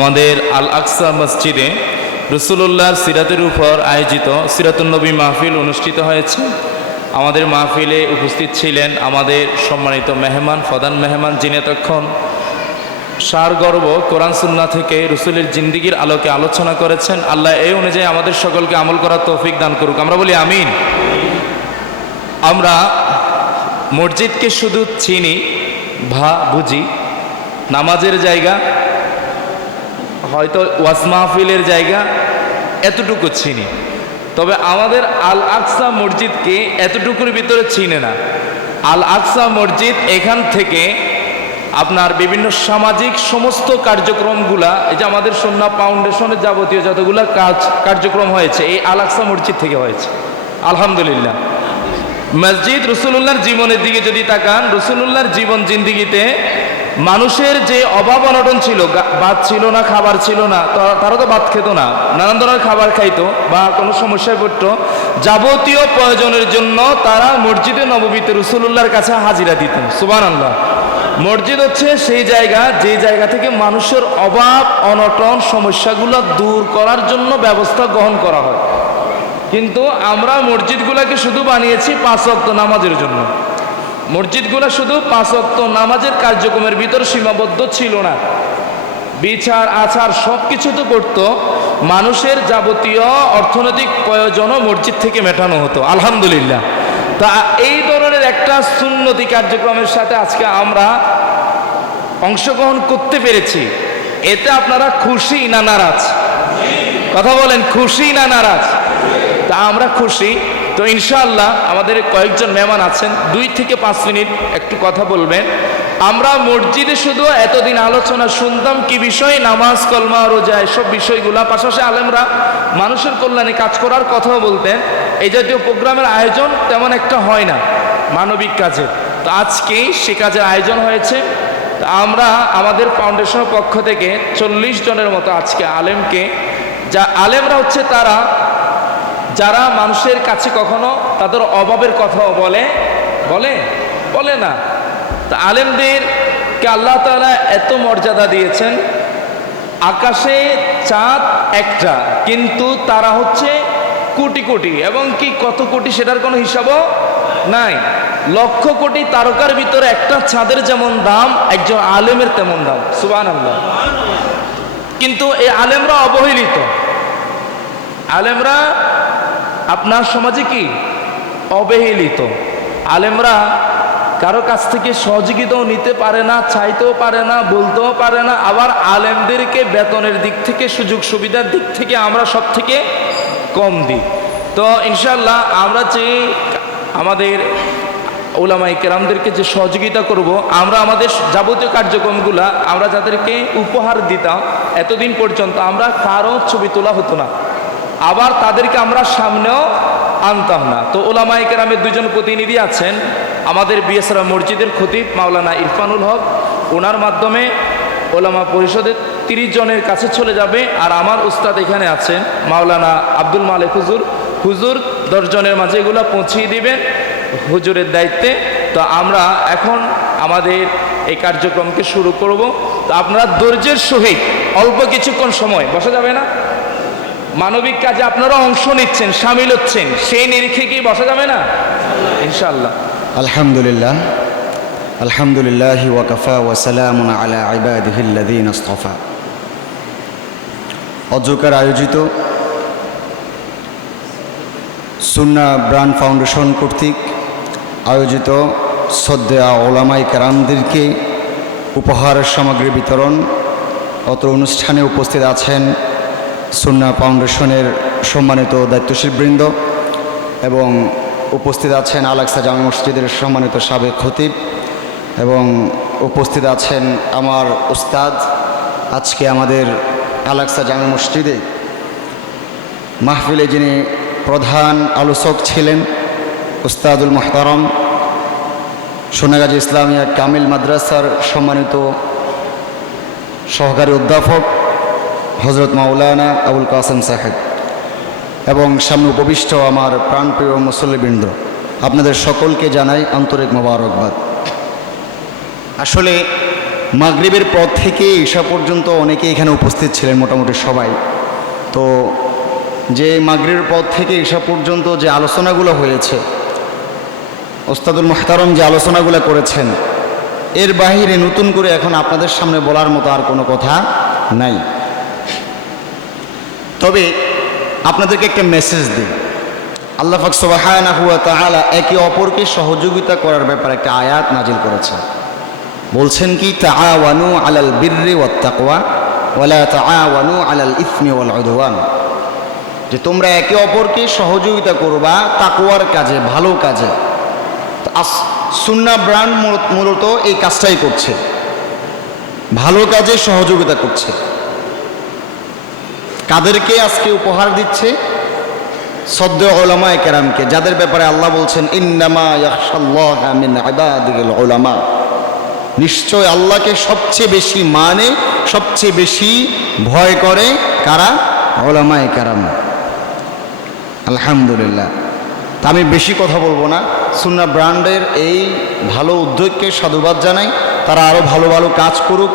আমাদের আল আকসা মসজিদে রসুল্লাহর সিরাতের উপর আয়োজিত সিরাতুন্নবী মাহফিল অনুষ্ঠিত হয়েছে। আমাদের মাহফিলে উপস্থিত ছিলেন আমাদের সম্মানিত মেহমান ফদান মেহমান যিনি এতক্ষণ সার গর্ব কোরআন সুন্না থেকে রসুলের জিন্দিগির আলোকে আলোচনা করেছেন। আল্লাহ এই অনুযায়ী আমাদের সকলকে আমল করার তৌফিক দান করুক। আমরা বলি আমিন। আমরা মসজিদকে শুধু চিনি, ভা, বুঝি, নামাজের জায়গা হয়তো ওয়াজ মাহফিলের জায়গা এতটুকু চিনি। তবে আমাদের আল আকসা মসজিদকে এতটুকুর ভিতরে চিনে না। আল আকসা মসজিদ এখান থেকে আপনার বিভিন্ন সামাজিক সমস্ত কার্যক্রমগুলা, এই যে আমাদের সন্না ফাউন্ডেশনের যাবতীয় যতগুলো কাজ, কার্যক্রম হয়েছে, এই আল আকসা মসজিদ থেকে হয়েছে। আলহামদুলিল্লাহ। মসজিদ রসুল্লাহর জীবনের দিকে যদি তাকান রসুল্লাহর জীবন জিন্দিগিতে মানুষের যে অভাব অনটন ছিল ভাত ছিল না, খাবার ছিল না তারা তো ভাত খেত না। নানান ধরনের খাবার খাইতো বা কোনো সমস্যায় পড়তো। যাবতীয় প্রয়োজনের জন্য তারা মসজিদে নববীতে রসুল্লাহর কাছে হাজিরা দিতেন সুবান আল্লাহ মসজিদ হচ্ছে সেই জায়গা, যে জায়গা থেকে মানুষের অভাব, অনটন, সমস্যাগুলো দূর করার জন্য ব্যবস্থা গ্রহণ করা হয়। কিন্তু আমরা মসজিদগুলোকে শুধু বানিয়েছি পাঁচ অক্ত নামাজের জন্য। মসজিদগুলো শুধু পাঁচ অক্ত নামাজের কার্যক্রমের ভিতর সীমাবদ্ধ ছিল না। বিচার, আচার সব কিছু তো করতো। মানুষের যাবতীয় অর্থনৈতিক প্রয়োজনও মসজিদ থেকে মেটানো হতো। আলহামদুলিল্লাহ। তা এই ধরনের একটা সুন্নতি কার্যক্রমের সাথে আজকে আমরা অংশগ্রহণ করতে পেরেছি। এতে আপনারা খুশি না নারাজ? কথা বলেন, খুশি না নারাজ? তা আমরা খুশি। তো ইনশাআল্লাহ আমাদের কয়েকজন মেহমান আছেন, দুই থেকে পাঁচ মিনিট একটু কথা বলবেন। আমরা মসজিদে শুধু এতদিন আলোচনা শুনতাম কি বিষয়, নামাজ, কলমা, রোজা, এসব বিষয়গুলা, পাশাপাশি আলেমরা মানুষের কল্যাণে কাজ করার কথাও বলতেন। এই জাতীয় প্রোগ্রামের আয়োজন তেমন একটা হয় না, মানবিক কাজে। তো আজকেই সে কাজের আয়োজন হয়েছে। তা আমরা আমাদের ফাউন্ডেশনের পক্ষ থেকে চল্লিশ জনের মতো আজকে আলেমকে, যা আলেমরা হচ্ছে তারা যারা মানুষের কাছে কখনো তাদের অভাবের কথাও বলে বলে? বলে না। তা আলেমদেরকে আল্লাহ তাআলা এত মর্যাদা দিয়েছেন? আকাশে চাঁদ একটা, কিন্তু তারা হচ্ছে কোটি কোটি। এবং কি কত কোটি সেটার কোনো হিসাবও নাই। লক্ষ কোটি তারকার ভিতরে একটা চাঁদের যেমন দাম, একজন আলেমের তেমন দাম। সুবান আল্লাহ কিন্তু এই আলেমরা অবহেলিত। আলেমরা আপনার সমাজে কি? অবহেলিত। আলেমরা কারও কাছ থেকে সহযোগিতাও নিতে পারে না, চাইতেও পারে না, বলতেও পারে না। আবার আলেমদেরকে বেতনের দিক থেকে, সুযোগ সুবিধার দিক থেকে আমরা সব থেকে কম দিই। তো ইনশাল্লাহ আমরা যে আমাদের ওলামাই কেরামদেরকে যে সহযোগিতা করব, আমরা আমাদের যাবতীয় কার্যক্রমগুলা আমরা যাদেরকে উপহার দিতাম, এতদিন পর্যন্ত আমরা কারও ছবি তোলা হতো না। আবার তাদেরকে আমরা সামনেও আনতাম না। তো ওলামাই কেরামের দুজন প্রতিনিধি আছেন, আমাদের বিএসরা মসজিদের খতিব মাওলানা ইরফানুল হক। ওনার মাধ্যমে ওলামা পরিষদের তিরিশ জনের কাছে চলে যাবে আর আমার উস্তাদ এখানে আছেন মাওলানা আব্দুল মালেক হুজুর। হুজুর দশজনের মাঝে এগুলো পৌঁছিয়ে দিবেন হুজুরের দায়িত্বে। তো আমরা এখন আমাদের এই কার্যক্রমকে শুরু করব। তো আপনারা ধৈর্যের সহিত অল্প কিছুক্ষণ সময়, বসা যাবে না? মানবিক কাজে আপনারা অংশ নিচ্ছেন, সামিল হচ্ছেন। সেই নিরিখে কি বসা যাবে না? ইনশাল্লাহ আলহামদুলিল্লাহ। আলহামদুলিল্লাহ ওয়াকাফা ওয়াসালামুন আলা ইবাদিহিল্লাদিন আস্তফা। অযোকার আয়োজিত সুন্না ব্রান্ড ফাউন্ডেশন কর্তৃক আয়োজিত শ্রদ্ধা ওলামাই কেরামদেরকে উপহার সামগ্রী বিতরণ অত অনুষ্ঠানে উপস্থিত আছেন সুন্না ফাউন্ডেশনের সম্মানিত দায়িত্বশীলবৃন্দ এবং উপস্থিত আছেন আলাক্সা জামা মসজিদের সম্মানিত সাবেক খতিব এবং উপস্থিত আছেন আমার উস্তাদ, আজকে আমাদের আলাক্সা জামা মসজিদে মাহফিলে যিনি প্রধান আলোচক ছিলেন, উস্তাদুল মোহতারম, সোনাগাজী ইসলামিয়া কামিল মাদ্রাসার সম্মানিত সহকারী অধ্যাপক হজরত মাওলানা আবুল কাসেম সাহেব এবং সামনে উপবিষ্ট আমার প্রাণপ্রিয় মুসল্লিবৃন্দ, আপনাদের সকলকে জানাই আন্তরিক মোবারকবাদ। আসলে মাগরিবের পর থেকে ঈশা পর্যন্ত অনেকে এখানে উপস্থিত ছিলেন মোটামুটি সবাই। তো যে মাগরিবের পর থেকে ঈশা পর্যন্ত যে আলোচনাগুলো হয়েছে, ওস্তাদুল মোহতারম যে আলোচনাগুলো করেছেন, এর বাহিরে নতুন করে এখন আপনাদের সামনে বলার মতো আর কোনো কথা নাই। তবে আপনাদেরকে একটা মেসেজ দিই। আল্লাহ ওয়া একে অপরকে সহযোগিতা করার ব্যাপারে একটা আয়াত নাজিল করেছে বলছেন কি, তাআওয়ানু আলাল বিররি ওয়াত তাকওয়া ওয়ালা তাআওয়ানু আলাল ইসমি ওয়াল উদওয়ান। যে তোমরা একে অপরকে সহযোগিতা করবা তাকওয়ার কাজে, ভালো কাজে। সুন্নাহ ব্র্যান্ড মূলত এই কাজটাই করছে। ভালো কাজে সহযোগিতা করছে। কাদেরকে আজকে উপহার দিচ্ছে? সদ্য ওলামা কেরামকে, যাদের ব্যাপারে আল্লাহ বলছেন, ইন্নামা নিশ্চয় আল্লাহকে সবচেয়ে বেশি মানে সবচেয়ে বেশি ভয় করে কারা? ওলামায়ে কেরাম। আলহামদুলিল্লাহ। তা আমি বেশি কথা বলব না। সুন্না ব্র্যান্ডের এই ভালো উদ্যোগকে সাধুবাদ জানাই। তারা আরও ভালো ভালো কাজ করুক।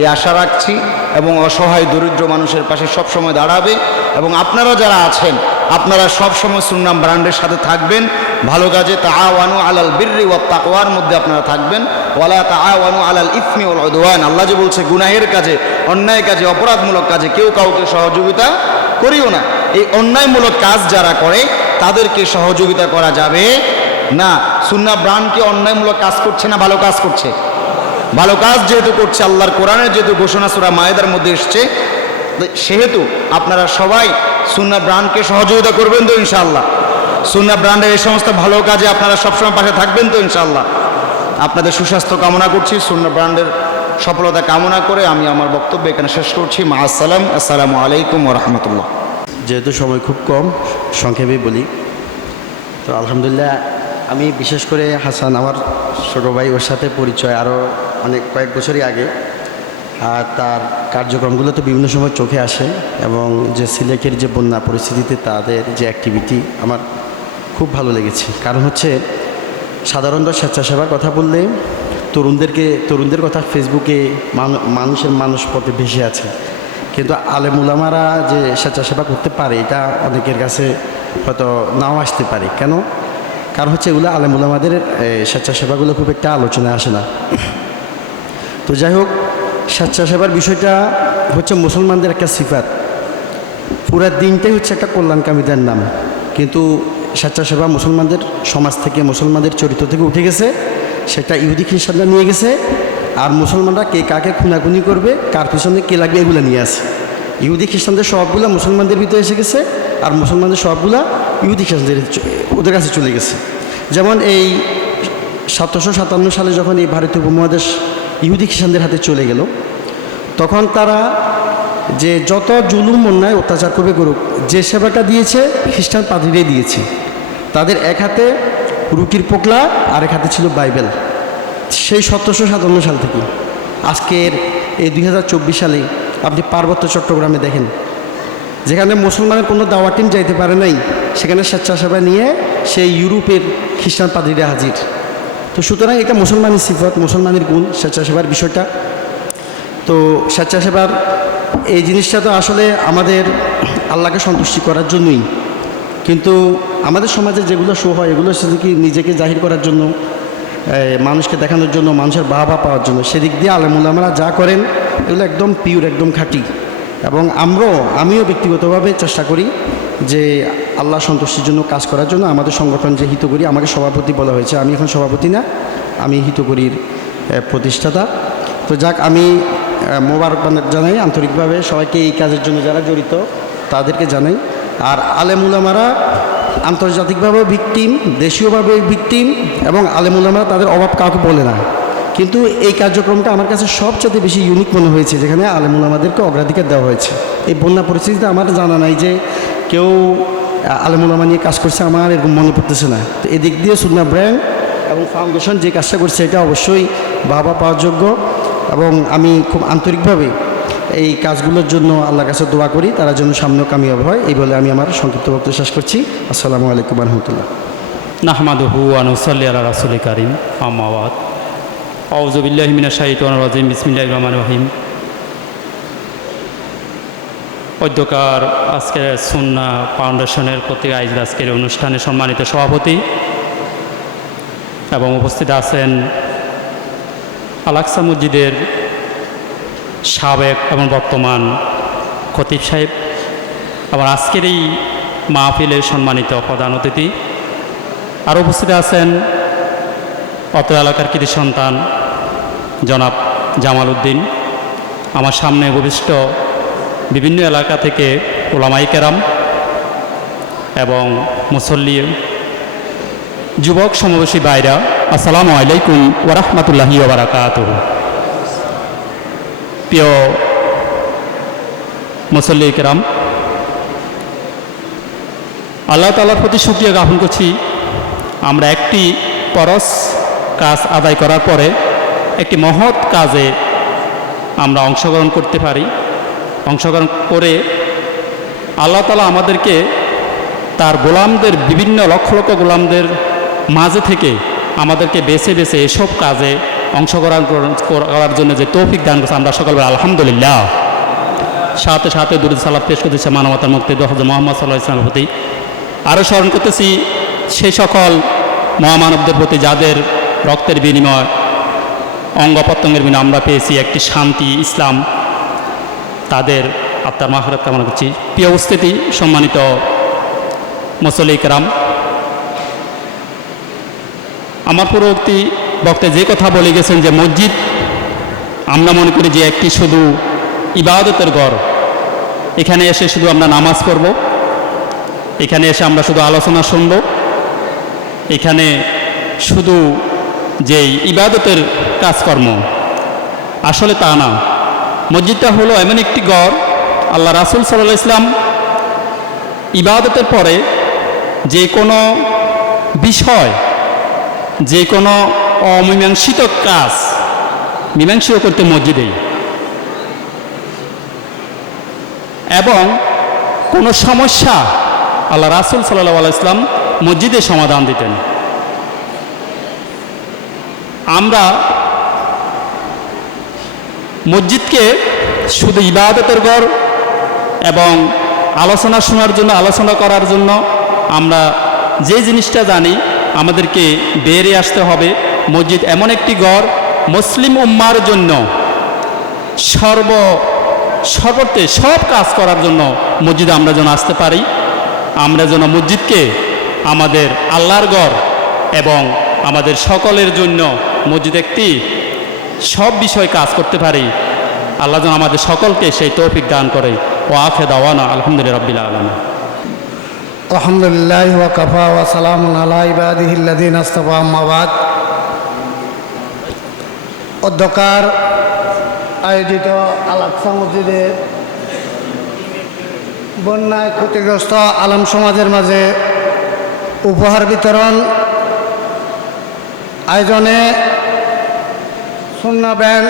এই আশা রাখছি এবং অসহায় দরিদ্র মানুষের পাশে সবসময় দাঁড়াবে এবং আপনারা যারা আছেন, আপনারা সবসময় সুন্নাম ব্র্যান্ডের সাথে থাকবেন। ভালো কাজে তাআওয়ানু আলাল বিররি ওয়াত তাকওয়ার মধ্যে আপনারা থাকবেন। ওয়ালা তাআওয়ানু আলাল ইসমি ওয়াল উদওয়ান। আল্লাহ যে বলছে, গুনাহের কাজে, অন্যায় কাজে, অপরাধমূলক কাজে কেউ কাউকে সহযোগিতা করিও না। এই অন্যায়মূলক কাজ যারা করে, তাদেরকে সহযোগিতা করা যাবে না। সুন্না ব্রান্ডকে অন্যায়মূলক কাজ করছে না, ভালো কাজ করছে? ভালো কাজ যেহেতু করছে, আল্লাহর কোরআনের যেহেতু ঘোষণা সুরা মায়েদার মধ্যে এসছে সেহেতু আপনারা সবাই সুন্না ব্রান্ডকে সহযোগিতা করবেন তো ইনশাআল্লাহ। সুন্না ব্রান্ডের এই সমস্ত ভালো কাজে আপনারা সবসময় পাশে থাকবেন তো ইনশাআল্লাহ। আপনাদের সুস্বাস্থ্য কামনা করছি সুন্না ব্রান্ডের সফলতা কামনা করে আমি আমার বক্তব্য এখানে শেষ করছি। মা আসসালাম, আসসালামু আলাইকুম রহমতুল্লাহ। যেহেতু সময় খুব কম, সংক্ষেপে বলি। তো আলহামদুলিল্লাহ, আমি বিশেষ করে হাসান, আমার ছোটো ভাই, ওর সাথে পরিচয় আরও অনেক কয়েক বছরই আগে, আর তার কার্যক্রমগুলো তো বিভিন্ন সময় চোখে আসে এবং যে সিলেটের যে বন্যা পরিস্থিতিতে তাদের যে অ্যাক্টিভিটি আমার খুব ভালো লেগেছে। কারণ হচ্ছে সাধারণত স্বেচ্ছাসেবার কথা বললে তরুণদেরকে, তরুণদের কথা ফেসবুকে মানুষের মানুষ পথে ভেসে আছে। কিন্তু আলেমুলামারা যে স্বেচ্ছাসেবা করতে পারে, এটা অনেকের কাছে হয়তো নাও আসতে পারে। কেন? কারণ হচ্ছে এগুলো আলেমুলামাদের স্বেচ্ছাসেবাগুলো খুব একটা আলোচনায় আসে না। তো যাই হোক, স্বেচ্ছাসেবার বিষয়টা হচ্ছে মুসলমানদের একটা সিফাত। পুরা দিনটাই হচ্ছে একটা কল্যাণকামীদের নাম। কিন্তু স্বেচ্ছাসেবা মুসলমানদের সমাজ থেকে, মুসলমানদের চরিত্র থেকে উঠে গেছে, সেটা ইহুদি খ্রিস্টানরা নিয়ে গেছে, আর মুসলমানরা কে কাকে খুনাখুনি করবে, কার পিছনে কে লাগবে এগুলো নিয়ে আসে। ইহুদি খ্রিস্টানদের সবগুলো মুসলমানদের ভিতরে এসে গেছে, আর মুসলমানদের সবগুলা ইহুদি খ্রিস্টানদের ওদের কাছে চলে গেছে। যেমন এই সতেরোশো সাতান্ন সালে যখন এই ভারতীয় উপমহাদেশ ইহুদি খ্রিস্টানদের হাতে চলে গেল। তখন তারা যে যত জুলুম, অন্যায়, অত্যাচার করবে করুক, যে সেবাটা দিয়েছে খ্রিস্টান পাদ্রীরাই দিয়েছে। তাদের এক হাতে রুকির পোকলা আর এক হাতে ছিল বাইবেল। সেই সতেরোশো সাতান্ন সাল থেকে। আজকের এই দুই হাজার চব্বিশ সালে আপনি পার্বত্য চট্টগ্রামে দেখেন, যেখানে মুসলমানের কোনো দাওয়া টিম যাইতে পারে নাই, সেখানে স্বেচ্ছাসেবা নিয়ে সেই ইউরোপের খ্রিস্টান পাদ্রীরা হাজির। তো সুতরাং এটা মুসলমানের সিফত, মুসলমানের গুণ, স্বেচ্ছাসেবার বিষয়টা। তো স্বেচ্ছাসেবার এই জিনিসটা তো আসলে আমাদের আল্লাহকে সন্তুষ্টি করার জন্যই। কিন্তু আমাদের সমাজে যেগুলো শো হয়, এগুলো শুধু কি নিজেকে জাহির করার জন্য মানুষকে দেখানোর জন্য, মানুষের বাহবা পাওয়ার জন্য। সেদিক দিয়ে আলমুলামারা যা করেন, এগুলো একদম পিওর একদম খাঁটি। এবং আমরাও, আমিও ব্যক্তিগতভাবে চেষ্টা করি যে আল্লাহ সন্তুষ্টির জন্য কাজ করার জন্য আমাদের সংগঠন যে হিতকরি আমাকে সভাপতি বলা হয়েছে। আমি এখন সভাপতি না আমি হিতকরির এ, প্রতিষ্ঠাতা। তো যাক আমি মোবারকবাদ জানাই আন্তরিকভাবে। সবাইকে এই কাজের জন্য যারা জড়িত তাদেরকে জানাই। আর আলেমুলামারা আন্তর্জাতিকভাবেও ভিকটিম দেশীয়ভাবে ভিকটিম এবং আলেমুলামারা তাদের অভাব কাউকে বলে না। কিন্তু এই কার্যক্রমটা আমার কাছে সবচেয়ে বেশি ইউনিক মনে হয়েছে যেখানে আলেমুলামাদেরকে অগ্রাধিকার দেওয়া হয়েছে। এই বন্যা পরিস্থিতিতে আমার জানা নাই যে কেউ আলেমুলামা নিয়ে কাজ করছে, আমার এরকম মনে পড়তেছে না। তো এদিক দিয়ে সুন্না ব্র্যান্ড এবং ফাউন্ডেশন যে কাজটা করছে, এটা অবশ্যই বাবা পাওয়ার যোগ্য এবং আমি খুব আন্তরিকভাবে এই কাজগুলোর জন্য আল্লাহর কাছে দোয়া করি, তারা যেন সামনেও কামিয়াব হয়, এই বলে আমি আমার সংক্ষিপ্ত বক্তব্য শেষ করছি। আসসালামু আলাইকুম রহমতুল্লাহ নাহমাদুহু আনুসল্লি আলা রাসুল করিম আমাওয়াত আউজবিল্লাহমিনা শাহিদান রাজিম বিসমিল্লাহ রহমান রহিম। অধ্যকার আজকের সুন্না ফাউন্ডেশনের প্রতি আয়োজিত আজকের অনুষ্ঠানে সম্মানিত সভাপতি এবং উপস্থিত আছেন আলাক্সা মসজিদের সাবেক এবং বর্তমান খতিব সাহেব। এবং আজকের এই মাহফিলের সম্মানিত প্রধান অতিথি। আর উপস্থিত আছেন অত এলাকার কৃতি সন্তান জনাব জামাল উদ্দিন। আমার সামনে উপবিষ্ট বিভিন্ন এলাকা থেকে ওলামাই কেরাম এবং মুসল্লি, যুবক সমাবেশী বাইরা আসসালামু আলাইকুম ওরহমতুল্লাহি ওবরাকাত প্রিয় মুসল্লি কেরাম, আল্লাহ তালার প্রতি সুক্রিয়া জ্ঞাপন করছি। আমরা একটি পরশ কাজ আদায় করার পরে একটি মহৎ কাজে আমরা অংশগ্রহণ করতে পারি। অংশগ্রহণ করে আল্লাহ তালা আমাদেরকে তার গোলামদের, বিভিন্ন লক্ষ লক্ষ গোলামদের মাঝে থেকে আমাদেরকে বেছে বেছে এসব কাজে অংশগ্রহণ করার জন্য যে তৌফিক দান করছে, আমরা সকালবেলা আলহামদুলিল্লাহ। সাথে সাথে দুরুদ সালাদ পেশ করতেছে মানবতার মুক্তি হজরত মোহাম্মদ সাল্লাহ ইসলামের প্রতি। আরও স্মরণ করতেছি, সেই সকল মহামানবদের প্রতি যাদের রক্তের বিনিময়, অঙ্গ প্রত্যঙ্গের বিনিময় আমরা পেয়েছি একটি শান্তি, ইসলাম তাদের আত্মার মাহারাত কামনা করছি। প্রিয় উপস্থিতি, সম্মানিত মুসলিক রাম আমার পূর্ববর্তী বক্তে যে কথা বলে গেছেন যে মসজিদ, আমরা মনে করি যে একটি শুধু ইবাদতের ঘর। এখানে এসে শুধু আমরা নামাজ পড়ব, এখানে এসে আমরা শুধু আলোচনা শুনব, এখানে শুধু যেই ইবাদতের কাজকর্ম, আসলে তা না। মসজিদটা হলো এমন একটি গড়। আল্লাহ রাসুল সাল্লাহ ইসলাম ইবাদতের পরে যে কোনো বিষয়, যে কোনো অমীমাংসিত কাজ মীমাংসিত করতে মসজিদেই। এবং কোনো সমস্যা আল্লাহ রাসুল সাল্লাহ ইসলাম মসজিদে সমাধান দিতেন। আমরা মসজিদকে শুধু ইবাদতের ঘর এবং আলোচনা শোনার জন্য, আলোচনা করার জন্য আমরা যে জিনিসটা জানি, আমাদেরকে বেরিয়ে আসতে হবে। মসজিদ এমন একটি ঘর মুসলিম উম্মার জন্য সর্ব, সর্বত্রে সব কাজ করার জন্য মসজিদে আমরা যেন আসতে পারি। আমরা যেন মসজিদকে আমাদের আল্লাহর ঘর এবং আমাদের সকলের জন্য মসজিদ একটি সব বিষয় কাজ করতে পারি। আল্লাহ যেন আমাদের সকলকে সেই তৌফিক দান করে। ও আখে দাওয়ানা আলহামদুলিল্লাহ রবিল আলম আলহামদুলিল্লাহ ওয়াকাফা ওয়া সালামুন আলা ইবাদিহিল্লাযিন আস্তাফা, আম্মা বাদ। অধ্যকার আয়োজিত আল আকসা মসজিদে বন্যায় ক্ষতিগ্রস্ত আলম সমাজের মাঝে উপহার বিতরণ আয়োজনে সুন্না ব্যান্ড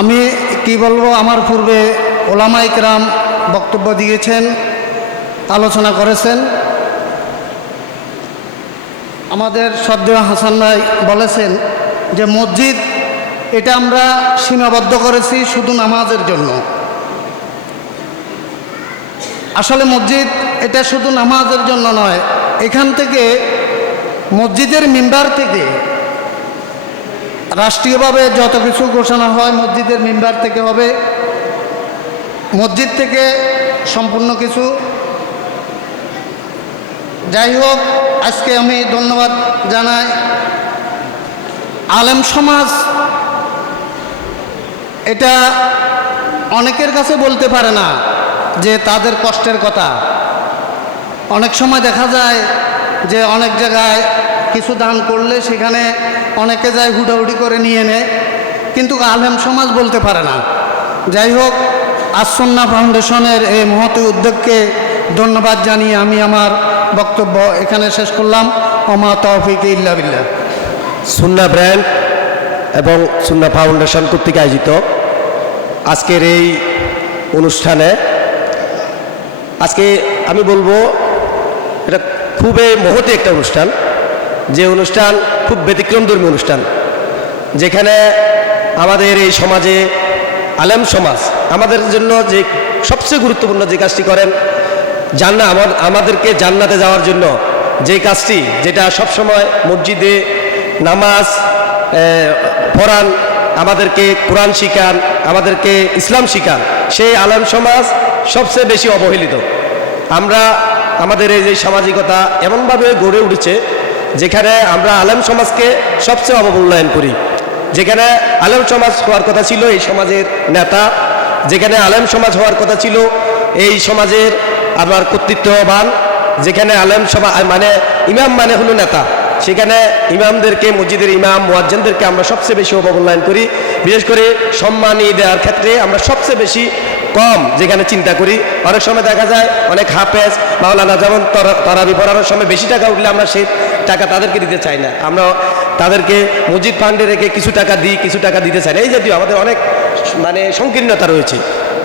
আমি কি বলব, আমার পূর্বে ওলামা ইকরাম বক্তব্য দিয়েছেন, আলোচনা করেছেন। আমাদের শ্রদ্ধেয় হাসান রায় বলেছেন যে, মসজিদ এটা আমরা সীমাবদ্ধ করেছি শুধু নামাজের জন্য। আসলে মসজিদ এটা শুধু নামাজের জন্য নয়, এখান থেকে মসজিদের মেম্বার থেকে রাষ্ট্রীয়ভাবে যত কিছু ঘোষণা হয় মসজিদের মেম্বার থেকে হবে। মসজিদ থেকে সম্পূর্ণ কিছু। যাই হোক, আজকে আমি ধন্যবাদ জানাই। আলেম সমাজ, এটা অনেকের কাছে বলতে পারে না যে তাদের কষ্টের কথা। অনেক সময় দেখা যায় যে অনেক জায়গায় কিছু দান করলে সেখানে অনেকে যায় হুটাহুটি করে নিয়ে নেয়। কিন্তু আলেম সমাজ বলতে পারে না। যাই হোক আসন্না ফাউন্ডেশনের এই মহতি উদ্যোগকে ধন্যবাদ জানিয়ে আমি আমার বক্তব্য এখানে শেষ করলাম। অমা তৌফিক ইল্লা বিল্লাহ। সুন্না ব্র্যান্ড এবং সুন্না ফাউন্ডেশন কর্তৃক আয়োজিত আজকের এই অনুষ্ঠানে আজকে আমি বলব খুবই মহতি একটা অনুষ্ঠান। যে অনুষ্ঠান খুব ব্যতিক্রমধর্মী অনুষ্ঠান। যেখানে আমাদের এই সমাজে আলেম সমাজ আমাদের জন্য যে সবচেয়ে গুরুত্বপূর্ণ যে কাজটি করেন, জান্না আমার আমাদেরকে জান্নাতে যাওয়ার জন্য যে কাজটি, যেটা সবসময় মসজিদে নামাজ পড়ান, আমাদেরকে কোরআন শিখান, আমাদেরকে ইসলাম শিখান, সেই আলেম সমাজ সবচেয়ে বেশি অবহেলিত। আমরা আমাদের এই যে সামাজিকতা এমনভাবে গড়ে উঠেছে, যেখানে আমরা আলেম সমাজকে সবচেয়ে অবমূল্যায়ন করি। যেখানে আলেম সমাজ হওয়ার কথা ছিল এই সমাজের নেতা, যেখানে আলেম সমাজ হওয়ার কথা ছিল এই সমাজের আবার কর্তৃত্ববান, যেখানে আলেম সভা মানে ইমাম মানে হলো নেতা। সেখানে ইমামদেরকে, মসজিদের ইমাম, মুয়াজ্জিনদেরকে আমরা সবচেয়ে বেশি অবমূল্যায়ন করি। বিশেষ করে সম্মানী দেওয়ার ক্ষেত্রে আমরা সবচেয়ে বেশি কম, যেখানে চিন্তা করি, অনেক সময় দেখা যায় অনেক হাফেজ, মাওলানা যেমন তরা- তরাবি পড়ানোর সময় বেশি টাকা উঠলে আমরা সেই টাকা তাদেরকে দিতে চাই না। আমরা তাদেরকে মসজিদ ফান্ডে রেখে কিছু টাকা দিই, কিছু টাকা দিতে চাই না। এই জাতীয় আমাদের অনেক মানে সংকীর্ণতা রয়েছে।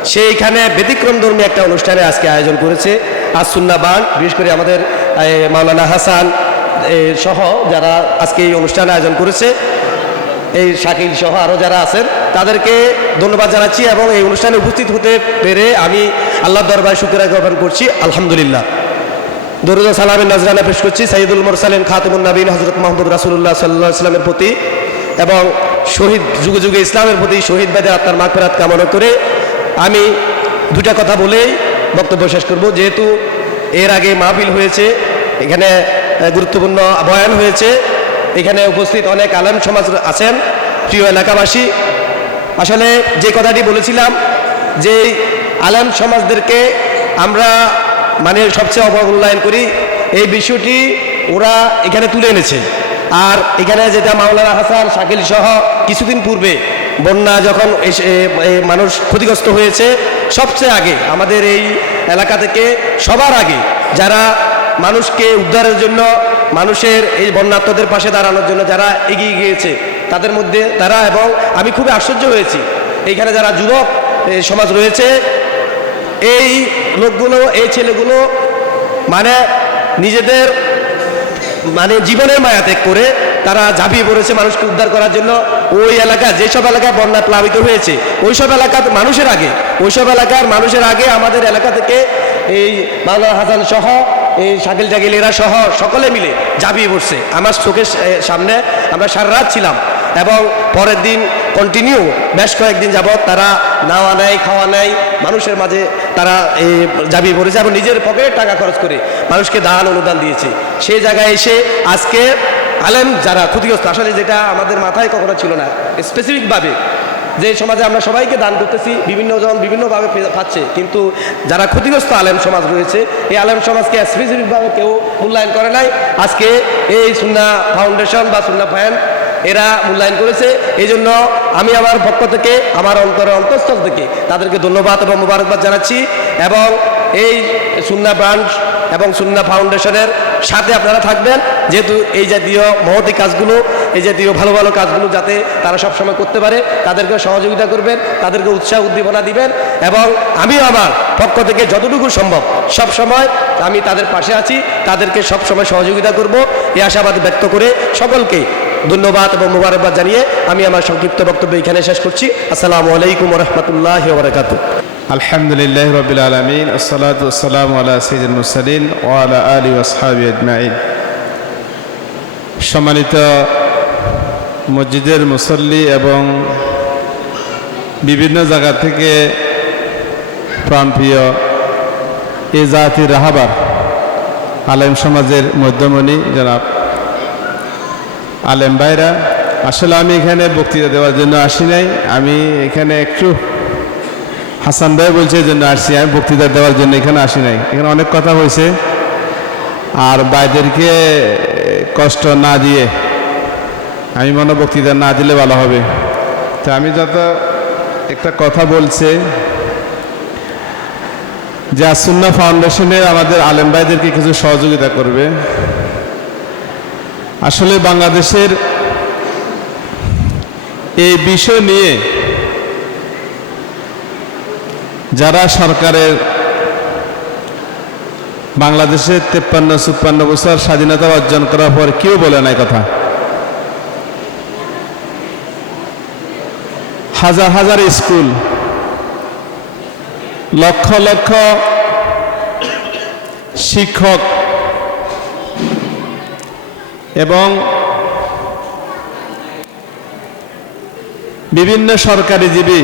সেইখানে ব্যতিক্রম ধর্মী একটা অনুষ্ঠানে আজকে আয়োজন করেছে আজ বান, বিশেষ করে আমাদের মাওলানা হাসান সহ যারা আজকে এই অনুষ্ঠানে আয়োজন করেছে, এই শাকিল সহ আরও যারা আছেন তাদেরকে ধন্যবাদ জানাচ্ছি এবং এই অনুষ্ঠানে উপস্থিত হতে পেরে আমি আল্লাহ দরবারে শুক্রিয়া জ্ঞাপন করছি। আলহামদুলিল্লাহ। দরুদ সালামের নজরানা পেশ করছি সাইদুল মোরসালিন খাতুমুন নবীন হজরত মোহাম্মদ রাসুল্লাহ সাল্লাহ ইসলামের প্রতি এবং শহীদ যুগে যুগে ইসলামের প্রতি শহীদ বেদের আত্মার মাগফেরাত কামনা করে আমি দুটা কথা বলেই বক্তব্য শেষ করব। যেহেতু এর আগে মাহফিল হয়েছে, এখানে গুরুত্বপূর্ণ বয়ান হয়েছে, এখানে উপস্থিত অনেক আলেম সমাজ আছেন, প্রিয় এলাকাবাসী আসলে যে কথাটি বলেছিলাম যে আলেম সমাজদেরকে আমরা মানে সবচেয়ে অবমূল্যায়ন করি, এই বিষয়টি ওরা এখানে তুলে এনেছে। আর এখানে যেটা মাওলানা হাসান শাকিল সহ কিছুদিন পূর্বে বন্যা যখন এসে মানুষ ক্ষতিগ্রস্ত হয়েছে, সবচেয়ে আগে আমাদের এই এলাকা থেকে সবার আগে যারা মানুষকে উদ্ধারের জন্য, মানুষের এই বন্যাত্মদের পাশে দাঁড়ানোর জন্য যারা এগিয়ে গিয়েছে তাদের মধ্যে তারা এবং আমি খুবই আশ্চর্য হয়েছি। এইখানে যারা যুবক সমাজ রয়েছে, এই লোকগুলো, এই ছেলেগুলো মানে নিজেদের মানে জীবনের মায়া ত্যাগ করে তারা ঝাঁপিয়ে পড়েছে মানুষকে উদ্ধার করার জন্য। ওই এলাকা, যেসব এলাকায় বন্যা প্লাবিত হয়েছে, ওইসব এলাকার মানুষের আগে, ওইসব এলাকার মানুষের আগে আমাদের এলাকা থেকে এই মাওলানা হাসান সহ, এই শাকিল টাকিল এরা সহ সকলে মিলে ঝাঁপিয়ে পড়ছে। আমার চোখের সামনে আমরা সারা রাত ছিলাম। এবং পরের দিন কন্টিনিউ বেশ কয়েকদিন যাবৎ তারা নাওয়া নেয়, খাওয়া নেয়। মানুষের মাঝে তারা জাবিয়ে পড়েছে এবং নিজের পকেটে টাকা খরচ করে মানুষকে দান অনুদান দিয়েছে। সেই জায়গায় এসে আজকে আলেম যারা ক্ষতিগ্রস্ত, আসলে যেটা আমাদের মাথায় কখনো ছিল না। স্পেসিফিকভাবে যে সমাজে আমরা সবাইকে দান করতেছি বিভিন্ন জন বিভিন্নভাবে পাচ্ছে। কিন্তু যারা ক্ষতিগ্রস্ত আলেম সমাজ রয়েছে, এই আলেম সমাজকে স্পেসিফিকভাবে কেউ মূল্যায়ন করে নাই। আজকে এই সুন্না ফাউন্ডেশন বা সুন্না ফায়ান এরা মূল্যায়ন করেছে। এই জন্য আমি আমার পক্ষ থেকে, আমার অন্তরের অন্তঃস্থল থেকে তাদেরকে ধন্যবাদ এবং মোবারকবাদ জানাচ্ছি এবং এই সুন্না ব্রাঞ্চ এবং সুন্না ফাউন্ডেশনের সাথে আপনারা থাকবেন। যেহেতু এই জাতীয় মহতি কাজগুলো, এই জাতীয় ভালো ভালো কাজগুলো যাতে তারা সবসময় করতে পারে তাদেরকে সহযোগিতা করবেন, তাদেরকে উৎসাহ উদ্দীপনা দিবেন এবং আমিও আমার পক্ষ থেকে যতটুকু সম্ভব সব সময় আমি তাদের পাশে আছি, তাদেরকে সব সময় সহযোগিতা করব। এই আশাবাদ ব্যক্ত করে সকলকে ধন্যবাদ এবং মোবারকবাদ জানিয়ে আমি আমার সংক্ষিপ্ত বক্তব্য এখানে শেষ করছি। আসসালামু আলাইকুম রহমতুল্লাহ বারকাতু আলহামদুলিল্লাহ রবিল আলমিন, আসসালাত আসসালাম আলা সঈদুল মুসালিন ও আলা ওসহাবি আজমাইন। সম্মানিত মসজিদের মুসল্লি এবং বিভিন্ন জায়গা থেকে প্রাণপ্রিয় এ জাতির রাহাবার আলেম সমাজের মধ্যমণি জনাব আলেম ভাইরা, আসলে আমি এখানে বক্তৃতা দেওয়ার জন্য আসি নাই। আমি এখানে একটু হাসান ভাই বলছে এই জন্য আসছি, আমি বক্তৃতা দেওয়ার জন্য এখানে আসি নাই। এখানে অনেক কথা হয়েছে। আর বাইদেরকে কষ্ট না দিয়ে, আমি মনে বক্তৃতা না দিলে ভালো হবে। তো আমি যত একটা কথা বলছে, যে আসুন্না ফাউন্ডেশনের আমাদের আলেম ভাইদেরকে কিছু সহযোগিতা করবে। আসলে বাংলাদেশের এই বিষয় নিয়ে যারা সরকারের বাংলাদেশে তেপ্পান্ন, চুপ্পান্ন বছর স্বাধীনতা অর্জন করার পর কেউ বলে নাই কথা। হাজার হাজার স্কুল, লক্ষ লক্ষ শিক্ষক এবং বিভিন্ন সরকারি জীবী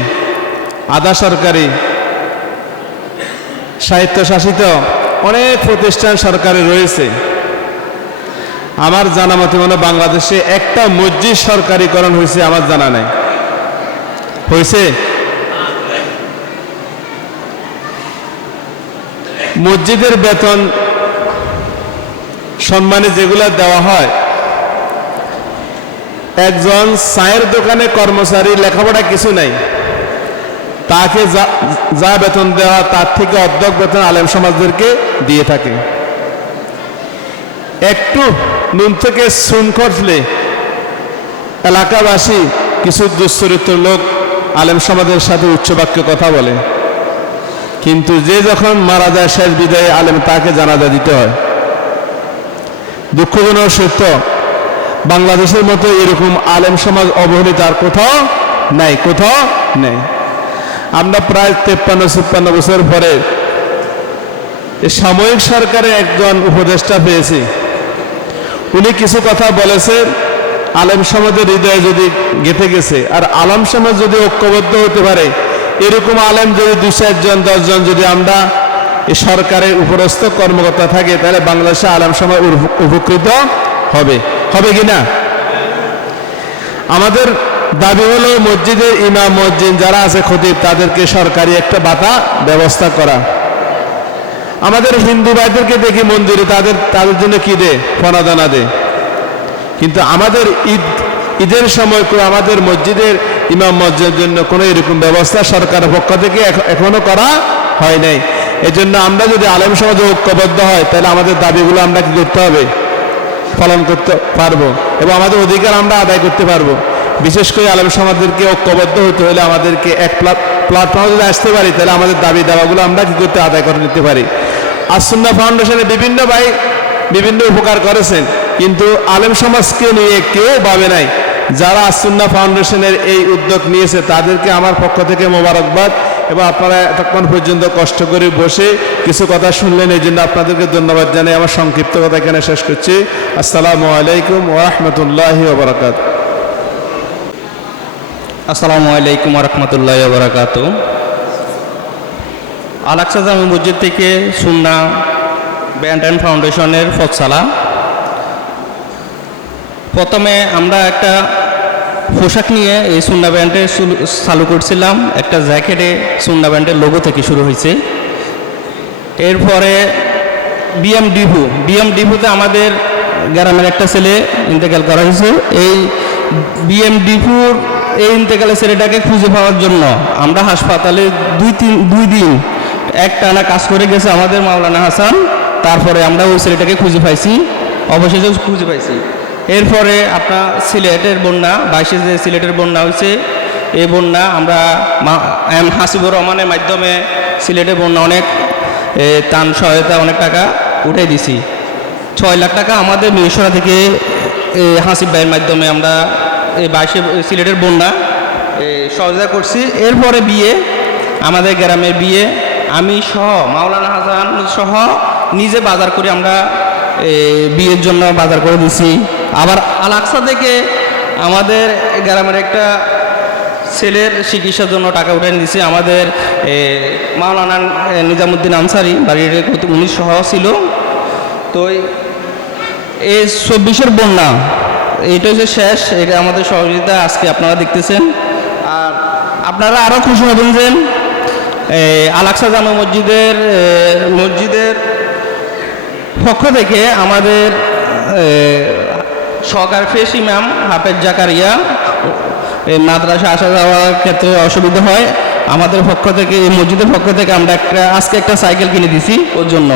আধা সরকারি, স্বায়ত্তশাসিত অনেক প্রতিষ্ঠান সরকারে রয়েছে। আমার জানা মতে মনে বাংলাদেশে একটা মসজিদ সরকারিকরণ হয়েছে আমার জানা নাই। হয়েছে? মসজিদের বেতন সম্মানে যেগুলো দেওয়া হয়। একজন চায়ের দোকানে কর্মচারী লেখাপড়া কিছু নাই। তাকে যা বেতন দেওয়া, তার থেকে অর্ধেক বেতন আলেম সমাজদেরকে দিয়ে থাকে। একটু নুন থেকে সুন খসলে এলাকাবাসী কিছু দুশ্চরিত্র লোক আলেম সমাজের সাথে উচ্চ উচ্চবাক্য কথা বলে। কিন্তু যে যখন মারা যায় শেষ বিদায়ে আলেম তাকে জানাজা দিতে হয়। দুঃখজনক সত্য, বাংলাদেশের মতো এরকম আলেম সমাজ অবহেলিত আর কোথাও নাই, কোথাও নেই। আমরা প্রায় তেপ্পান্ন চুপ্পান্ন বছর পরে সাময়িক সরকারের একজন উপদেষ্টা পেয়েছি। উনি কিছু কথা বলেছেন, আলেম সমাজের হৃদয়ে যদি গেঁথে গেছে, আর আলম সমাজ যদি ঐক্যবদ্ধ হতে পারে, এরকম আলেম যদি দু চারজন, দশজন যদি আমরা সরকারের উপরস্থ কর্মকর্তা থাকে, তাহলে বাংলাদেশে আলেম উপ- উপকৃত হবে। হবে কি না? আমাদের দাবি হলো মসজিদের ইমাম, মসজিদ যারা আছে খতিব, তাদেরকে সরকারি একটা বাতা ব্যবস্থা করা। আমাদের হিন্দু ভাইদেরকে দেখি মন্দিরে, তাদের তাদের জন্য কি দে? ফনাদানা দে। কিন্তু আমাদের ঈদ, ঈদের সময় কেউ আমাদের মসজিদের ইমাম, মসজিদের জন্য কোনো এরকম ব্যবস্থা সরকারের পক্ষ থেকে এখনও করা হয় নাই। এজন্য আমরা যদি আলেম সমাজে ঐক্যবদ্ধ হয়, তাহলে আমাদের দাবিগুলো আমরা কি করতে হবে? পালন করতে পারব। এবং আমাদের অধিকার আমরা আদায় করতে পারব। বিশেষ করে আলম সমাজদেরকে ঐক্যবদ্ধ হতে হলে আমাদেরকে এক প্ল্যাটফর্মে যদি আসতে পারি, তাহলে আমাদের দাবি দাওয়াগুলো আমরা কি করতে আদায় করে নিতে পারি। আসুন্না ফাউন্ডেশনে বিভিন্ন ভাই বিভিন্ন উপকার করেছেন, কিন্তু আলেম সমাজকে নিয়ে কেউ ভাবে নাই। যারা আসন্না ফাউন্ডেশনের এই উদ্যোগ নিয়েছে, তাদেরকে আমার পক্ষ থেকে মোবারকবাদ। এবং আপনারা এতক্ষণ পর্যন্ত কষ্ট করে বসে কিছু কথা শুনলেন, এই জন্য আপনাদেরকে ধন্যবাদ জানাই। আমার সংক্ষিপ্ত কথা এখানে শেষ করছি। আসসালামু আলাইকুম ওরহমতুল্লাহি ওবরাকাত আসসালামু আলাইকুম রহমতুল্লাহ বরাকাত আলাকসা জামি মসজিদ থেকে সুন্না ব্যান্ড অ্যান্ড ফাউন্ডেশনের ফতসালা প্রথমে আমরা একটা পোশাক নিয়ে এই সুন্না ব্যান্ডে চালু করছিলাম। একটা জ্যাকেটে সুন্না ব্যান্ডের লোগো থেকে শুরু হয়েছে। এরপরে বিএম ডিপু বিএম ডিপুতে আমাদের গ্রামের একটা ছেলে ইন্তেকাল করা হয়েছে। এই বিএম ডিপুর এই ইন্তেকালের ছেলেটাকে খুঁজে পাওয়ার জন্য আমরা হাসপাতালে দুই তিন দুই দিন এক টানা কাজ করে গেছে আমাদের মাওলানা হাসান। তারপরে আমরা ওই ছেলেটাকে খুঁজে পাইছি। অবশেষে খুঁজে পাইছি। এরপরে আপনার সিলেটের বন্যা, বাইশে যে সিলেটের বন্যা হয়েছে, এই বন্যা আমরা এম হাসিবুর রহমানের মাধ্যমে সিলেটের বন্যা অনেক ত্রাণ সহায়তা অনেক টাকা উঠে দিছি। ছয় লাখ টাকা আমাদের মিশরা থেকে হাসিব ভাইয়ের মাধ্যমে আমরা এই বাইশে সিলেটের বন্যা সহযোগিতা করছি। এরপরে বিয়ে, আমাদের গ্রামের বিয়ে, আমি সহ, মাওলানা হাসান সহ নিজে বাজার করে আমরা বিয়ের জন্য বাজার করে দিছি। আবার আলাক্সা থেকে আমাদের গ্রামের একটা ছেলের চিকিৎসার জন্য টাকা উঠে দিছে আমাদের মাওলানা নিজামুদ্দিন আনসারি বাড়ির উনি সহ ছিল। তো এই- চব্বিশের বন্যা, এটা হচ্ছে শেষ, এটা আমাদের সহযোগিতা, আজকে আপনারা দেখতেছেন। আর আপনারা আরও খুশি হবেন যে আলাক্সা জামা মসজিদের মসজিদের পক্ষ থেকে আমাদের সহকার ফেস ইমাম হাফেজ জাকারিয়া। এই মাদ্রাসা আসা যাওয়ার ক্ষেত্রে অসুবিধা হয়। আমাদের পক্ষ থেকে, এই মসজিদের পক্ষ থেকে আমরা একটা, আজকে একটা সাইকেল কিনে দিছি ওর জন্য।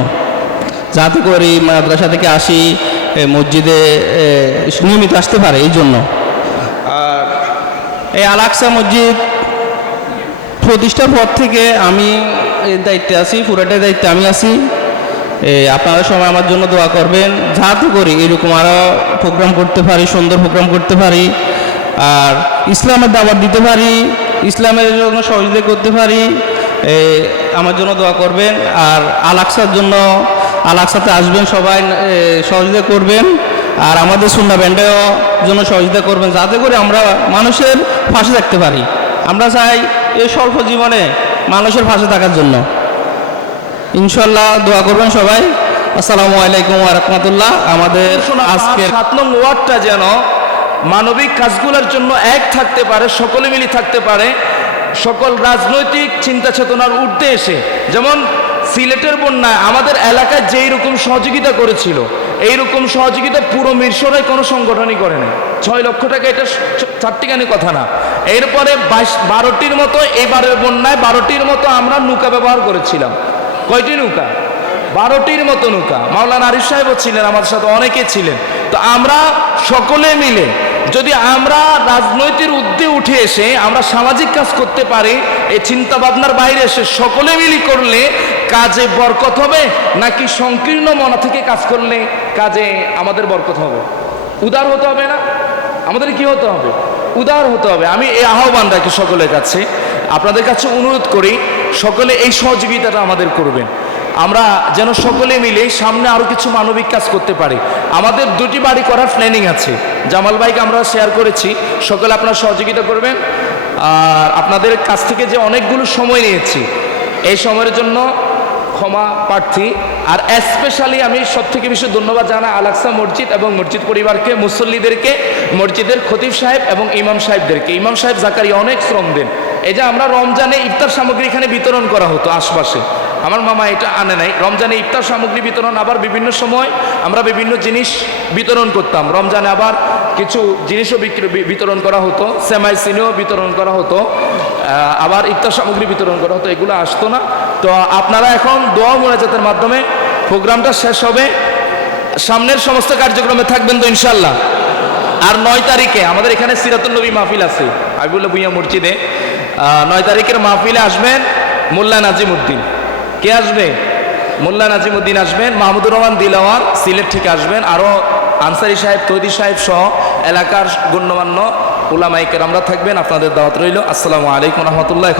যাতে করে মাদ্রাসা থেকে আসি মসজিদে নিয়মিত আসতে পারে এই জন্য। আর এই আলাক্সা মসজিদ প্রতিষ্ঠার পর থেকে আমি দায়িত্বে আছি পুরাটার দায়িত্বে আমি আছি। আপনারা সবাই আমার জন্য দোয়া করবেন। যাতে করি, এরকম আরও প্রোগ্রাম করতে পারি, সুন্দর প্রোগ্রাম করতে পারি। আর ইসলামের দাবার দিতে পারি, ইসলামের জন্য সহযোগিতা করতে পারি। আমার জন্য দোয়া করবেন। আর আলাক্সার জন্য আলাক্সাতে আসবেন সবাই সহযোগিতা করবেন। আর আমাদের সুন্না ব্যান্ডেও জন্য সহযোগিতা করবেন। যাতে করে আমরা মানুষের পাশে থাকতে পারি। আমরা চাই এই স্বল্প জীবনে মানুষের পাশে থাকার জন্য। ইনশাল্লাহ দোয়া করবেন সবাই। আসসালামু আলাইকুম রহমতুল্লাহ। আমাদের আজকের সাত নং ওয়ার্ডটা যেন মানবিক কাজগুলোর জন্য এক থাকতে পারে সকলে মিলে থাকতে পারে সকল রাজনৈতিক চিন্তা চেতনার উঠতে এসে। যেমন সিলেটের বন্যায় আমাদের এলাকায় যেই রকম সহযোগিতা করেছিল এই রকম সহযোগিতা পুরো মিরসরাই কোনো সংগঠনই করে না ছয় লক্ষ টাকা এটা চারটিখানি কথা না। এরপরে বাইশ বারোটির মতো এবারের বন্যায় বারোটির মতো আমরা নৌকা ব্যবহার করেছিলাম। কয়টি নৌকা? বারোটির মতো নৌকা। মাওলানা আরিফ সাহেবও ছিলেন, আমাদের সাথে অনেকে ছিলেন। তো আমরা সকলে মিলে, যদি আমরা রাজনৈতিক উদ্দে উঠে এসে আমরা সামাজিক কাজ করতে পারি, এই চিন্তা ভাবনার বাইরে এসে সকলে মিলি করলে কাজে বরকত হবে, নাকি সংকীর্ণ মনা থেকে কাজ করলে কাজে আমাদের বরকত হবে? উদার হতে হবে না? আমাদের কি হতে হবে? উদার হতে হবে। আমি এই আহ্বান রাখি সকলের কাছে। আপনাদের কাছে অনুরোধ করি সকলে এই সহযোগিতাটা আমাদের করবেন। আমরা যেন সকলে মিলে সামনে আরও কিছু মানবিক কাজ করতে পারি। আমাদের দুটি বাড়ি করার প্ল্যানিং আছে। জামাল ভাইকে আমরা শেয়ার করেছি। সকলে আপনার সহযোগিতা করবেন। আর আপনাদের কাছ থেকে যে অনেকগুলো সময় নিয়েছি, এই সময়ের জন্য ক্ষমা প্রার্থী। আর স্পেশালি আমি সব থেকে বেশি ধন্যবাদ জানাই আলাক্সা মসজিদ এবং মসজিদ পরিবারকে, মুসল্লিদেরকে, মসজিদের খতিব সাহেব এবং ইমাম সাহেবদেরকে। ইমাম সাহেব জাকারি অনেক শ্রম দেন। এই যে আমরা রমজানে ইফতার সামগ্রী এখানে বিতরণ করা হতো আশপাশে। আমার মামা এটা আনে নাই। রমজানে ইফতার সামগ্রী বিতরণ আবার বিভিন্ন সময় আমরা বিভিন্ন জিনিস বিতরণ করতাম। রমজানে আবার কিছু জিনিসও বিতরণ করা হতো। সেমাই সিনেও বিতরণ করা হতো। আবার ইফতার সামগ্রী বিতরণ করা হতো। এগুলো আসতো না। তো আপনারা এখন দোয়া মোনাজাতের মাধ্যমে প্রোগ্রামটা শেষ হবে। সামনের সমস্ত কার্যক্রমে থাকবেন তো ইনশাল্লাহ আর নয় তারিখে আমাদের এখানে সিরাতুল নবী মাহফিল আছে। আবিবুল্লাহ ভুইয়া মসজিদে। নয় তারিখের মাহফিলে আসবেন মোল্লা নাজিমুদ্দিন। কে আসবে? মোল্লা নাজিমুদ্দিন আসবেন, মাহমুদুর রহমান দিলাওয়ার সিলেট থেকে আসবেন আরও আনসারি সাহেব, তৈরি সাহেব সহ এলাকার গণ্যমান্য ওলামাইকের আমরা থাকবেন, আপনাদের দাওয়াত রইল। আসসালামু আলাইকুম রহমতুল্লাহ।